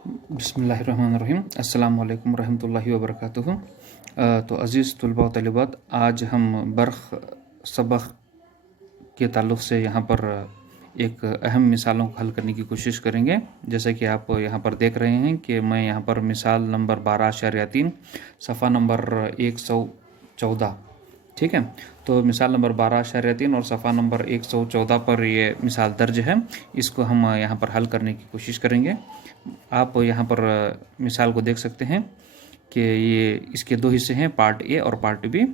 बिस्मिल्लाहिर्रहमानिर्रहीम अस्सलाम वालेकुम रहमतुल्लाहि व बरकातुहू। तो अज़ीज़ तलबा व तलिबात, आज हम बर्क़ सबक़ के ताल्लुक़ से यहाँ पर एक अहम मिसालों को हल करने की कोशिश करेंगे। जैसे कि आप यहाँ पर देख रहे हैं कि मैं यहाँ पर मिसाल नंबर 12.3 सफ़ा नंबर 114, ठीक है। तो मिसाल नंबर 12.3 और सफ़ा नंबर 114 पर ये मिसाल दर्ज है। इसको हम यहाँ पर हल करने की कोशिश करेंगे। आप यहाँ पर मिसाल को देख सकते हैं कि ये इसके दो हिस्से हैं, पार्ट ए और पार्ट बी।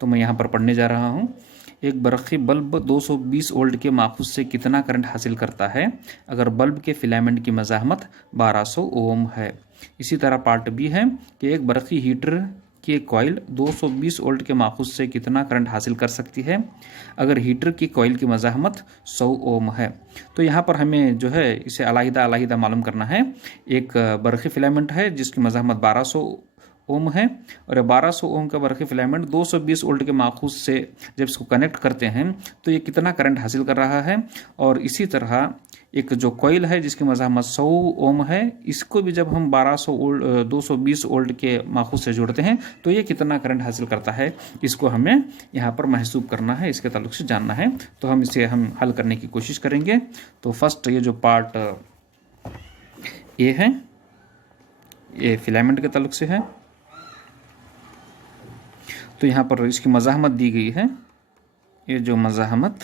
तो मैं यहाँ पर पढ़ने जा रहा हूँ। एक बरक़ी बल्ब 220 वोल्ट के माखूज़ से कितना करंट हासिल करता है अगर बल्ब के फिलामेंट की मज़ाहमत 1200 ओम है। इसी तरह पार्ट बी है कि एक बरक़ी हीटर की कॉइल 220 वोल्ट के माखूज़ से कितना करंट हासिल कर सकती है अगर हीटर की कॉइल की मज़ाहमत 100 ओम है। तो यहाँ पर हमें जो है इसे अलग-अलग मालूम करना है। एक बरक़ी फिलामेंट है जिसकी मज़ाहमत 1200 ओम है और 1200 ओम का बरक़ी फिलामेंट 220 वोल्ट के माखूज़ से जब इसको कनेक्ट करते हैं तो ये कितना करंट हासिल कर रहा है। और इसी तरह एक जो कॉइल है जिसकी मज़ाहमत 100 ओम है, इसको भी जब हम 220 वोल्ट के माखूज़ से जोड़ते हैं तो ये कितना करंट हासिल करता है, इसको हमें यहाँ पर महसूब करना है, इसके ताल्लुक़ से जानना है। तो हम इसे हल करने की कोशिश करेंगे। तो फर्स्ट ये जो पार्ट ए है ये फिलामेंट के ताल्लुक़ से है। तो यहाँ पर इसकी मज़ाहमत दी गई है। ये जो मज़ाहमत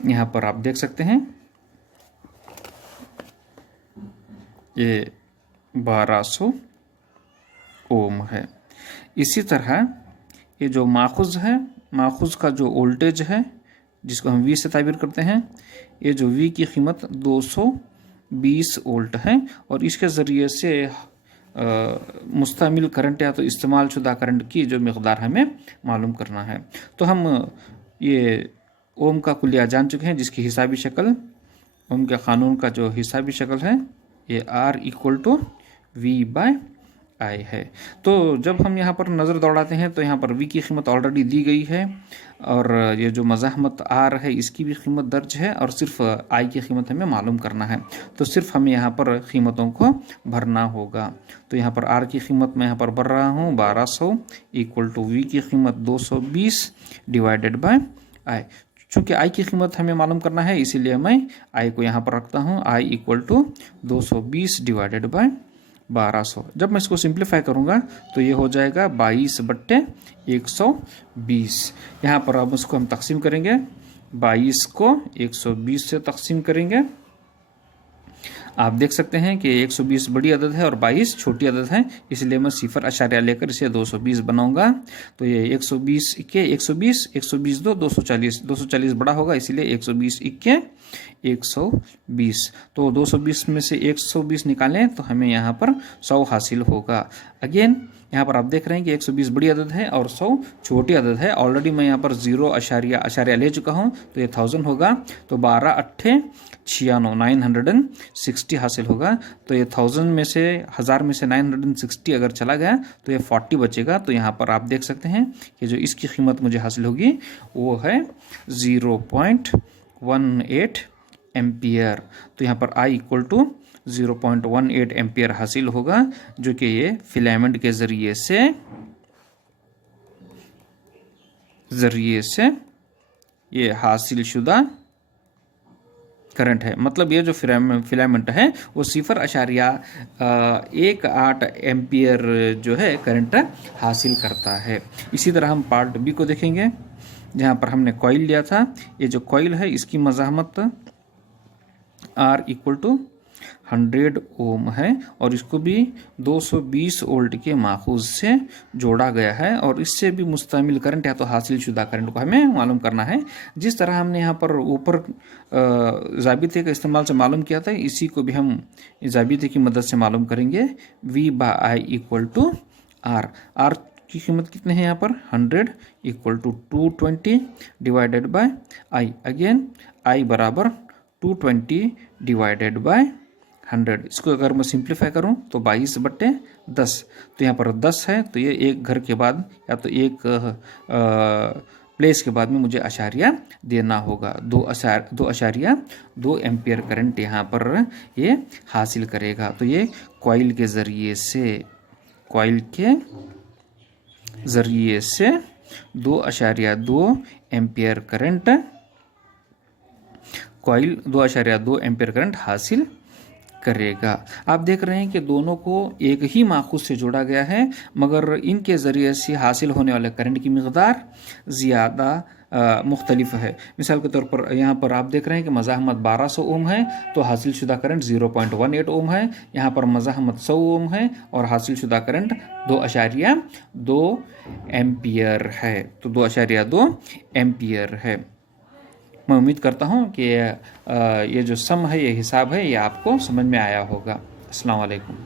यहाँ पर आप देख सकते हैं ये 1200 ओम है। इसी तरह ये जो माखूज़ है, माखूज़ का जो वोल्टेज है जिसको हम V से ताबीर करते हैं, ये जो V की कीमत 220 वोल्ट है और इसके ज़रिए से मुस्तमिल करंट या तो इस्तेमाल शुदा करंट की जो मिक़दार हमें मालूम करना है। तो हम ये ओम का कुलिया जान चुके हैं जिसकी हिसाबी शक्ल, ओम के क़ानून का जो हिसाबी शक्ल है ये R = V/I है। तो जब हम यहाँ पर नज़र दौड़ाते हैं तो यहाँ पर V की कीमत ऑलरेडी दी गई है और ये जो मज़ाहमत R है इसकी भी कीमत दर्ज है और सिर्फ I की कीमत हमें मालूम करना है। तो सिर्फ हमें यहाँ पर कीमतों को भरना होगा। तो यहाँ पर R की कीमत मैं यहाँ पर भर रहा हूँ 1200 = V की कीमत 220 / I। चूँकि I की कीमत हमें मालूम करना है इसीलिए मैं I को यहाँ पर रखता हूँ। I = 220 / 1200। जब मैं इसको सिंप्लीफाई करूँगा तो ये हो जाएगा 22/120। यहाँ पर अब इसको हम तकसीम करेंगे, 22 को 120 से तकसीम करेंगे। आप देख सकते हैं कि 120 बड़ी अदद है और 22 छोटी अदद है, इसलिए मैं सिफर अशारिया लेकर इसे 220 बनाऊंगा। तो ये 120 के 120, 120 दो 240, 240 बड़ा होगा इसलिए 120 के 120। तो 220 में से 120 निकालें तो हमें यहाँ पर 100 हासिल होगा। अगेन यहाँ पर आप देख रहे हैं कि 120 बड़ी अदद है और 100 छोटी अदद है। ऑलरेडी मैं यहाँ पर 0 अशारिया ले चुका हूँ तो ये 1000 होगा। तो 12 8 96 960 हासिल होगा। तो ये 1000 में से 1000 में से 960 अगर चला गया तो ये 40 बचेगा। तो यहाँ पर आप देख सकते हैं कि जो इसकी कीमत मुझे हासिल होगी वो है 0.18 एम्पियर। तो यहाँ पर I = 0.18 एम्पियर हासिल होगा जो कि ये फिलामेंट के ज़रिए से ये हासिल शुदा करंट है। मतलब ये जो फिलामेंट है वो 0.18 एम्पियर जो है करंट हासिल करता है। इसी तरह हम पार्ट बी को देखेंगे जहाँ पर हमने कॉइल लिया था। ये जो कॉइल है इसकी मज़ाहमत R = 100 ओम है और इसको भी 220 वोल्ट के माखूज़ से जोड़ा गया है और इससे भी मुस्तमिल करंट या तो हासिल शुदा करंट को हमें मालूम करना है। जिस तरह हमने यहाँ पर ऊपर ज़ाबिते का इस्तेमाल से मालूम किया था, इसी को भी हम ज़ाबिते की मदद से मालूम करेंगे। V/I = R। R की कीमत कितने हैं यहाँ पर 100 = 220 / I। Again I = 220 / 100। इसको अगर मैं सिंप्लीफाई करूं तो 22/10। तो यहाँ पर 10 है तो ये एक घर के बाद या तो एक प्लेस के बाद में मुझे अशारिया देना होगा। 2.2 एम्पियर करंट यहाँ पर ये हासिल करेगा। तो ये कॉइल के ज़रिए से 2.2 ampere current, coil 2.2 ampere current हासिल करेगा। आप देख रहे हैं कि दोनों को एक ही माखूज से जोड़ा गया है, मगर इनके ज़रिए से हासिल होने वाले करंट की मकदार ज़्यादा मुख्तलिफ है। मिसाल के तौर पर यहाँ पर आप देख रहे हैं कि मज़ाहमत 1200 ओम है तो हासिल शुदा करंट 0.18 ओम है। यहाँ पर मज़ाहमत 100 ओम है और हासिल शुदा करंट 2.2 एम्पियर है। तो 2.2 एम्पियर है। मैं उम्मीद करता हूँ कि ये जो सम है, ये हिसाब है, ये आपको समझ में आया होगा। अस्सलाम वालेकुम।